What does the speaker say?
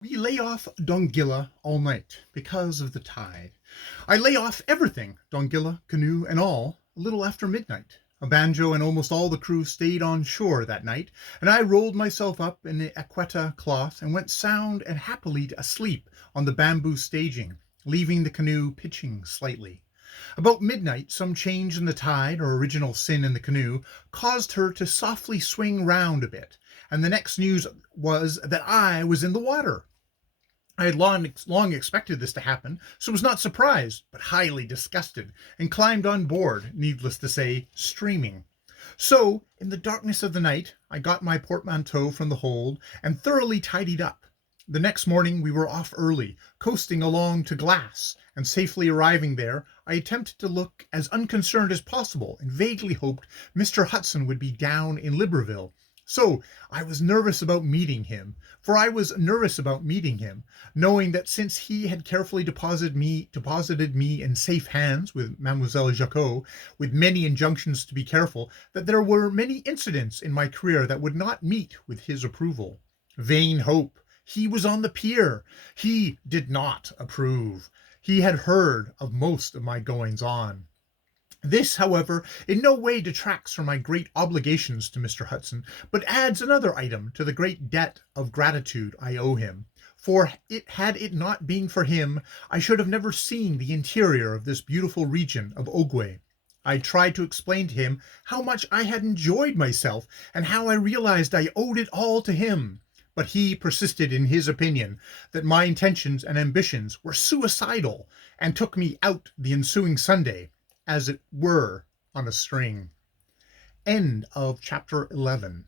We lay off Dongilla all night because of the tide. I lay off everything, Dongilla, canoe, and all, a little after midnight. A banjo and almost all the crew stayed on shore that night, and I rolled myself up in the aqueta cloth and went sound and happily asleep on the bamboo staging, leaving the canoe pitching slightly. About midnight, some change in the tide or original sin in the canoe caused her to softly swing round a bit, and the next news was that I was in the water. I had long expected this to happen, so was not surprised, but highly disgusted, and climbed on board, needless to say, streaming. So, in the darkness of the night, I got my portmanteau from the hold and thoroughly tidied up. The next morning we were off early, coasting along to Glass, and safely arriving there, I attempted to look as unconcerned as possible and vaguely hoped Mr. Hudson would be down in Libreville. So I was nervous about meeting him, knowing that since he had carefully deposited me in safe hands with Mademoiselle Jacot, with many injunctions to be careful, that there were many incidents in my career that would not meet with his approval. Vain hope! He was on the pier. He did not approve. He had heard of most of my goings on. This, however, in no way detracts from my great obligations to Mr. Hudson, but adds another item to the great debt of gratitude I owe him. For had it not been for him, I should have never seen the interior of this beautiful region of Ogwe. I tried to explain to him how much I had enjoyed myself, and how I realized I owed it all to him. But he persisted in his opinion that my intentions and ambitions were suicidal, and took me out the ensuing Sunday, as it were, on a string. End of chapter 11.